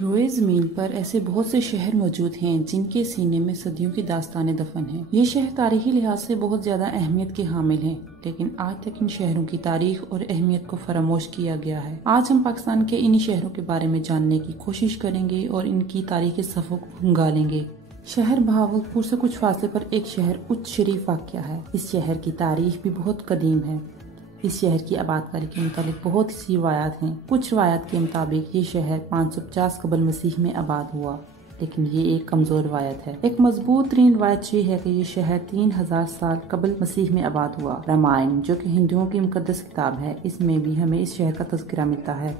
روئے زمین پر ایسے بہت سے شہر موجود ہیں جن کے سینے میں صدیوں کی داستانیں دفن ہیں۔ یہ شہر تاریخی لحاظ سے بہت زیادہ اہمیت کے حامل ہیں، لیکن آج تک ان شہروں کی تاریخ اور اہمیت کو فراموش کیا گیا ہے۔ آج ہم پاکستان کے انہی شہروں کے بارے میں جاننے کی کوشش کریں گے اور ان کی تاریخی صفوں کو کھنگالیں گے۔ شہر بہاولپور سے کچھ فاصلے پر ایک شہر اچ شریف واقع ہے۔ اس شہر کی تاریخ بھی بہت قدیم ہے۔ اس شہر کی آبادکاری کے متعلق بہت سی روایات ہیں۔ کچھ روایات کے مطابق یہ شہر 550 قبل مسیح میں آباد ہوا، لیکن یہ ایک کمزور روایت ہے۔ ایک مضبوط ترین روایت یہ ہے کہ یہ شہر 3000 سال قبل مسیح میں آباد ہوا۔ رامائن، جو کہ ہندوؤں کی مقدس کتاب ہے، اس میں بھی ہمیں اس شہر کا تذکرہ ملتا ہے۔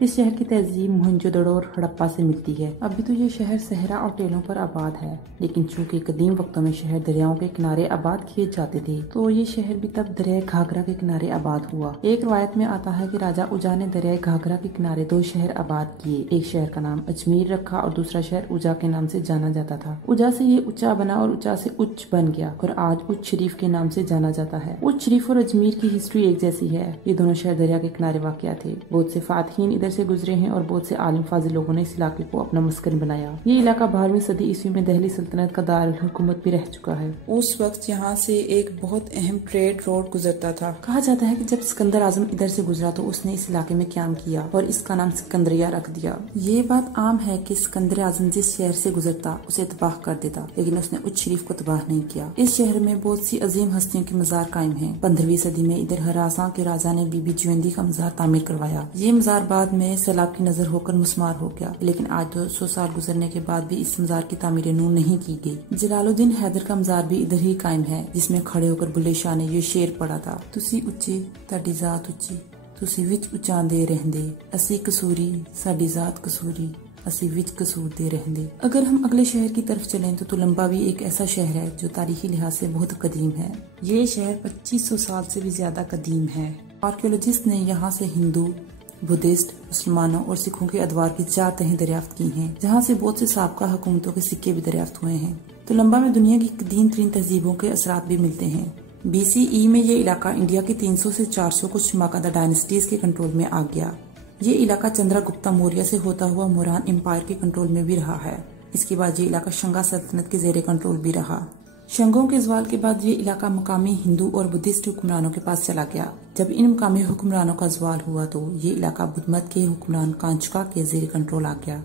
اس شہر کی تہذیب موہنجو دڑو اور ہڑپا سے ملتی ہے۔ ابھی تو یہ شہر صحرا اور ٹیلوں پر آباد ہے، لیکن چونکہ قدیم وقتوں میں شہر دریاؤں کے کنارے آباد کیے جاتے تھے، تو یہ شہر بھی تب دریائے گھاگھرا کے کنارے آباد ہوا۔ ایک روایت میں آتا ہے کہ راجہ اجا نے دریائے گھاگھرا کے کنارے 2 شہر آباد کیے۔ ایک شہر کا نام اجمیر رکھا اور دوسرا شہر اجا کے نام سے جانا جاتا تھا۔ اجا سے یہ اچا بنا اور اچا سے اچ بن گیا اور آج اچ شریف کے نام سے جانا جاتا ہے۔ اچ شریف اور اجمیر کی ہسٹری ایک جیسی ہے۔ یہ دونوں شہر دریا کے کنارے واقع تھے۔ بہت سے فاتحین ادھر سے گزرے ہیں اور بہت سے عالم فاضل لوگوں نے اس علاقے کو اپنا مسکن بنایا۔ یہ علاقہ 12ویں صدی عیسوی میں دہلی سلطنت کا دارالحکومت بھی رہ چکا ہے۔ اس وقت یہاں سے ایک بہت اہم ٹریڈ روڈ گزرتا تھا۔ کہا جاتا ہے کہ جب سکندر اعظم ادھر سے گزرا تو اس نے اس علاقے میں قیام کیا اور اس کا نام سکندریہ رکھ دیا۔ یہ بات عام ہے کہ سکندر اعظم جس شہر سے گزرتا اسے تباہ کر دیتا، لیکن اس نے اچ شریف کو تباہ نہیں کیا۔ اس شہر میں بہت سی عظیم ہستیوں کے مزار قائم ہیں۔ 15ویں صدی میں ادھر ہراساں کے راجا نے بی بی جویندی کا مزار تعمیر کروایا۔ یہ مزار بعد میں سیلاب کی نظر ہو کر مسمار ہو گیا، لیکن آج 200 سال گزرنے کے بعد بھی اس مزار کی تعمیر نو نہیں کی گئی۔ جلال الدین حیدر کا مزار بھی ادھر ہی قائم ہے، جس میں کھڑے ہو کر بلے شاہ نے یہ شعر پڑھا تھا: تسی اچے تہاڈی ذات اچی، تسی وچ اچاندے رہندے، اسی قصوری ساڈی ذات قصوری، اسی وچ قصور دے رہندے۔ اگر ہم اگلے شہر کی طرف چلیں تو تلمبا بھی ایک ایسا شہر ہے جو تاریخی لحاظ سے بہت قدیم ہے۔ یہ شہر 2500 سال سے بھی زیادہ قدیم ہے۔ آرکیولوجسٹ نے یہاں سے ہندو، بدھسٹ، مسلمانوں اور سکھوں کے ادوار کی 4 تہیں دریافت کی ہیں، جہاں سے بہت سے سابقہ حکومتوں کے سکے بھی دریافت ہوئے ہیں۔ تلمبا میں دنیا کی قدیم ترین تہذیبوں کے اثرات بھی ملتے ہیں۔ BCE میں یہ علاقہ انڈیا کی 300 سے 400 کچھ شماکندہ ڈائنسٹیز کے کنٹرول میں آ گیا۔ یہ علاقہ چندرا گپتا موریہ سے ہوتا ہوا موران امپائر کے کنٹرول میں بھی رہا ہے۔ اس کے بعد یہ علاقہ شنگا سلطنت کے زیر کنٹرول بھی رہا۔ شنگوں کے زوال کے بعد یہ علاقہ مقامی ہندو اور بدھسٹ حکمرانوں کے پاس چلا گیا۔ جب ان مقامی حکمرانوں کا زوال ہوا تو یہ علاقہ بدھ مت کے حکمران کانچکا کے زیر کنٹرول آ گیا۔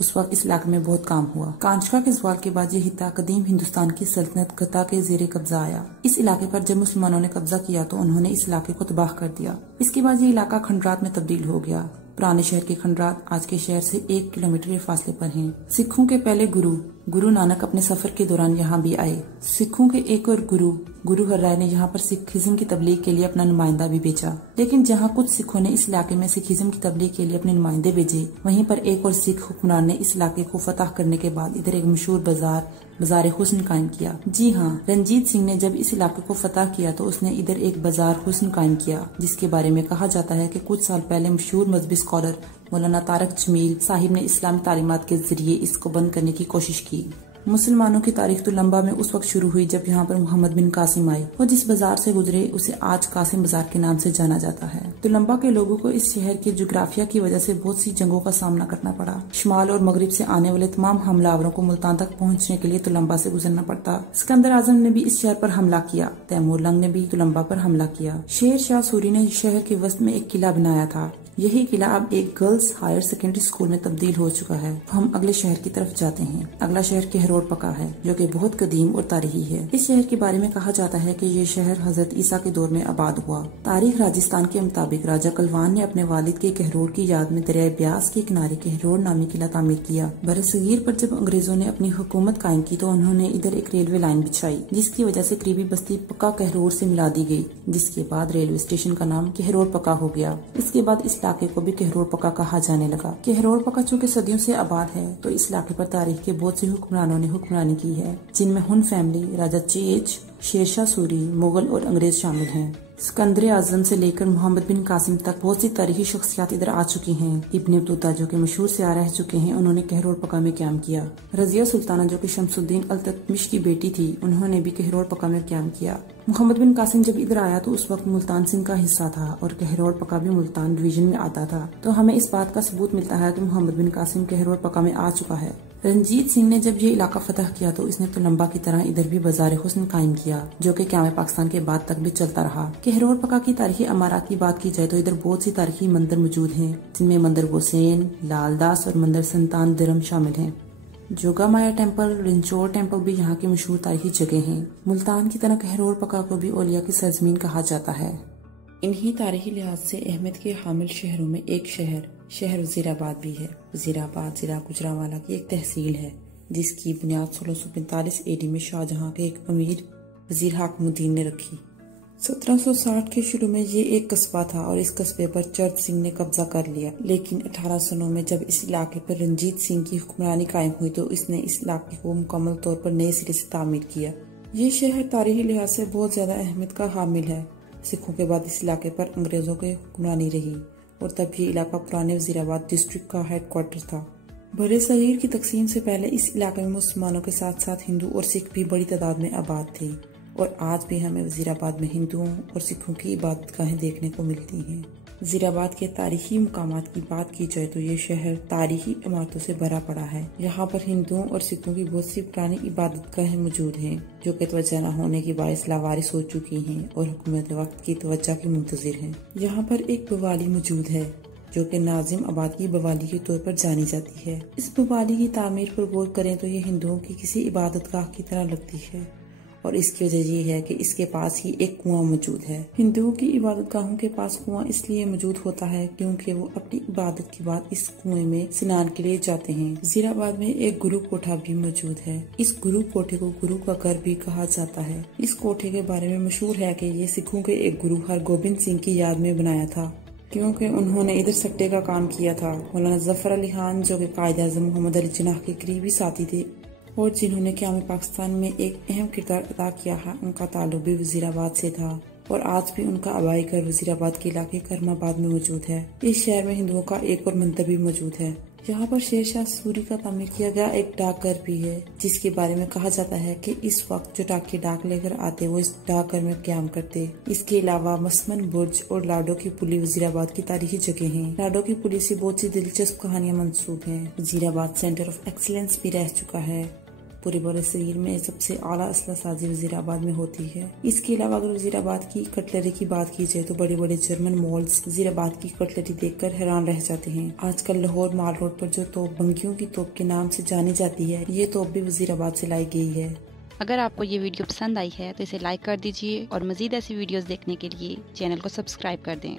اس وقت اس علاقے میں بہت کام ہوا۔ کانچکا کے زوال کے بعد یہ خطہ قدیم ہندوستان کی سلطنت گتا کے زیر قبضہ آیا۔ اس علاقے پر جب مسلمانوں نے قبضہ کیا تو انہوں نے اس علاقے کو تباہ کر دیا۔ اس کے بعد یہ علاقہ کھنڈرات میں تبدیل ہو گیا۔ پرانے شہر کے کھنڈرات آج کے شہر سے 1 کلومیٹر کے فاصلے پر ہیں۔ سکھوں کے پہلے گرو نانک اپنے سفر کے دوران یہاں بھی آئے۔ سکھوں کے ایک اور گرو ہر رائے نے یہاں پر سکھزم کی تبلیغ کے لیے اپنا نمائندہ بھی بھیجا، لیکن جہاں کچھ سکھوں نے اس علاقے میں سکھزم کی تبلیغ کے لیے اپنے نمائندے بھیجے، وہیں پر ایک اور سکھ حکمران نے اس علاقے کو فتح کرنے کے بعد ادھر ایک مشہور بازار حسن قائم کیا۔ جی ہاں، رنجیت سنگھ نے جب اس علاقے کو فتح کیا تو اس نے ادھر ایک بازار حسن قائم کیا، جس کے بارے میں کہا جاتا ہے کہ کچھ سال پہلے مشہور مذہبی اسکالر مولانا طارق جمیل صاحب نے اسلامی تعلیمات کے ذریعے اس کو بند کرنے کی کوشش کی۔ مسلمانوں کی تاریخ تلمبا میں اس وقت شروع ہوئی جب یہاں پر محمد بن قاسم آئے اور جس بازار سے گزرے اسے آج قاسم بازار کے نام سے جانا جاتا ہے۔ تلمبا کے لوگوں کو اس شہر کے جغرافیہ کی وجہ سے بہت سی جنگوں کا سامنا کرنا پڑا۔ شمال اور مغرب سے آنے والے تمام حملہ آوروں کو ملتان تک پہنچنے کے لیے تلمبا سے گزرنا پڑتا۔ سکندر اعظم نے بھی اس شہر پر حملہ کیا۔ تیمور لنگ نے بھی تلمبا پر حملہ کیا۔ شیر شاہ سوری نے شہر کے وسط میں ایک قلعہ بنایا تھا۔ یہی قلعہ اب ایک گرلز ہائر سیکنڈری اسکول میں تبدیل ہو چکا ہے۔ ہم اگلے شہر کی طرف جاتے ہیں۔ اگلا شہر کہروڑ پکا ہے، جو کہ بہت قدیم اور تاریخی ہے۔ اس شہر کے بارے میں کہا جاتا ہے کہ یہ شہر حضرت عیسیٰ کے دور میں آباد ہوا۔ تاریخ راجستھان کے مطابق راجہ کلوان نے اپنے والد کے کہروڑ کی یاد میں دریائے بیاس کے کنارے کہروڑ نامی قلعہ تعمیر کیا۔ برصغیر پر جب انگریزوں نے اپنی حکومت قائم کی تو انہوں نے ادھر ایک ریلوے لائن بچھائی، جس کی وجہ سے قریبی بستی پکا کہروڑ سے ملا دی گئی، جس کے بعد ریلوے اسٹیشن کا نام کہروڑ پکا ہو گیا۔ اس کے بعد اس علاقے کو بھی کہروڑ پکا کہا جانے لگا۔ کہروڑ پکا چونکہ صدیوں سے آباد ہے تو اس علاقے پر تاریخ کے بہت سے حکمرانوں نے حکمرانی کی ہے، جن میں ہن فیملی، راجہ چیچ، شیر شاہ سوری، مغل اور انگریز شامل ہیں۔ سکندر اعظم سے لے کر محمد بن قاسم تک بہت سی تاریخی شخصیات ادھر آ چکی ہیں۔ ابن بطوطہ جو کہ مشہور سیاح رہ چکے ہیں، انہوں نے کہروڑ پکا میں قیام کیا۔ رضیہ سلطانہ جو کہ شمس الدین التتمش کی بیٹی تھی، انہوں نے بھی کہروڑ پکا میں قیام کیا۔ محمد بن قاسم جب ادھر آیا تو اس وقت ملتان سنگھ کا حصہ تھا اور کہرور پکا بھی ملتان ڈویژن میں آتا تھا، تو ہمیں اس بات کا ثبوت ملتا ہے کہ محمد بن قاسم کہرور پکا میں آ چکا ہے۔ رنجیت سنگھ نے جب یہ علاقہ فتح کیا تو اس نے تلمبا کی طرح ادھر بھی بازار حسن قائم کیا، جو کہ قیام پاکستان کے بعد تک بھی چلتا رہا۔ کہرور پکا کی تاریخی عمارات کی بات کی جائے تو ادھر بہت سی تاریخی مندر موجود ہیں، جن میں مندر حسین، لال داس اور مندر سنتان درم شامل ہیں۔ جوگا مایا ٹیمپل، رنچور ٹیمپل بھی یہاں کی مشہور تاریخی جگہ ہیں۔ ملتان کی طرح کہرور پکا کو بھی اولیاء کی سرزمین کہا جاتا ہے۔ انہی تاریخی لحاظ سے اہمیت کے حامل شہروں میں ایک شہر وزیر آباد بھی ہے۔ وزیر آباد ضلع گوجرانوالہ کی ایک تحصیل ہے، جس کی بنیاد 1645 AD میں شاہ جہاں کے ایک امیر وزیر حاکم الدین نے رکھی۔ 1760 کے شروع میں یہ ایک قصبہ تھا اور اس قصبے پر چرچ سنگھ نے قبضہ کر لیا، لیکن 1809 میں جب اس علاقے پر رنجیت سنگھ کی حکمرانی قائم ہوئی تو اس نے اس علاقے کو مکمل طور پر نئے سرے سے تعمیر کیا۔ یہ شہر تاریخی لحاظ سے بہت زیادہ اہمیت کا حامل ہے۔ سکھوں کے بعد اس علاقے پر انگریزوں کی حکمرانی رہی اور تب یہ علاقہ پرانے وزیر آباد ڈسٹرکٹ کا ہیڈ کوارٹر تھا۔ برِ صغیر کی تقسیم سے پہلے اس علاقے میں مسلمانوں کے ساتھ ساتھ ہندو اور سکھ بھی بڑی تعداد میں آباد تھے، اور آج بھی ہمیں وزیر آباد میں ہندوؤں اور سکھوں کی عبادت گاہیں دیکھنے کو ملتی ہیں۔ وزیر آباد کے تاریخی مقامات کی بات کی جائے تو یہ شہر تاریخی عمارتوں سے بھرا پڑا ہے۔ یہاں پر ہندوؤں اور سکھوں کی بہت سی پرانی عبادت گاہیں موجود ہیں، جو کہ توجہ نہ ہونے کے باعث لاوارث ہو چکی ہیں اور حکومت وقت کی توجہ کی منتظر ہیں۔ یہاں پر ایک بوالی موجود ہے، جو کہ ناظم آباد کی بوالی کے طور پر جانی جاتی ہے۔ اس بوالی کی تعمیر پر غور کریں تو یہ ہندوؤں کی کسی عبادت گاہ کی طرح لگتی ہے، اور اس کی وجہ یہ ہے کہ اس کے پاس ہی ایک کنواں موجود ہے۔ ہندوؤں کی عبادت گاہوں کے پاس کنواں اس لیے موجود ہوتا ہے کیونکہ وہ اپنی عبادت کے بعد اس کنویں میں اسنان کے لیے جاتے ہیں۔ وزیر آباد میں ایک گرو کوٹھا بھی موجود ہے۔ اس گرو کوٹھے کو گرو کا گھر بھی کہا جاتا ہے۔ اس کوٹھے کے بارے میں مشہور ہے کہ یہ سکھوں کے ایک گرو ہرگوبند سنگھ کی یاد میں بنایا تھا، کیونکہ انہوں نے ادھر سٹے کا کام کیا تھا۔ مولانا ظفر علی خان، جو کہ قائد اعظم محمد علی جناح کے قریبی ساتھی تھے اور جنہوں نے قیام پاکستان میں ایک اہم کردار ادا کیا ہے، ان کا تعلق بھی وزیر آباد سے تھا، اور آج بھی ان کا آبائی گھر وزیر آباد کے علاقے کرم آباد میں موجود ہے۔ اس شہر میں ہندوؤں کا ایک اور مندر بھی موجود ہے۔ یہاں پر شیر شاہ سوری کا تعمیر کیا گیا ایک ڈاک گھر بھی ہے، جس کے بارے میں کہا جاتا ہے کہ اس وقت جو ڈاک لے کر آتے وہ اس ڈاک گھر میں قیام کرتے۔ اس کے علاوہ مسمن برج اور لاڈو کی پلی وزیر آباد کی تاریخی جگہ ہیں۔ لاڈو کی پلی سے بہت سی دلچسپ کہانیاں منسوب ہیں۔ وزیر آباد سینٹر آف ایکسلنس بھی رہ چکا ہے۔ پورے برِ صغیر میں سب سے اعلیٰ اسلحہ سازی وزیر آباد میں ہوتی ہے۔ اس کے علاوہ اگر وزیر آباد کی کٹلری کی بات کی جائے تو بڑے بڑے جرمن مالز وزیر آباد کی کٹلری دیکھ کر حیران رہ جاتے ہیں۔ آج کل لاہور مال روڈ پر جو توپ بنگیوں کی توپ کے نام سے جانی جاتی ہے، یہ توپ بھی وزیر آباد سے لائی گئی ہے۔ اگر آپ کو یہ ویڈیو پسند آئی ہے تو اسے لائک کر دیجیے اور مزید ایسی ویڈیوز دیکھنے کے لیے چینل کو سبسکرائب کر دیں۔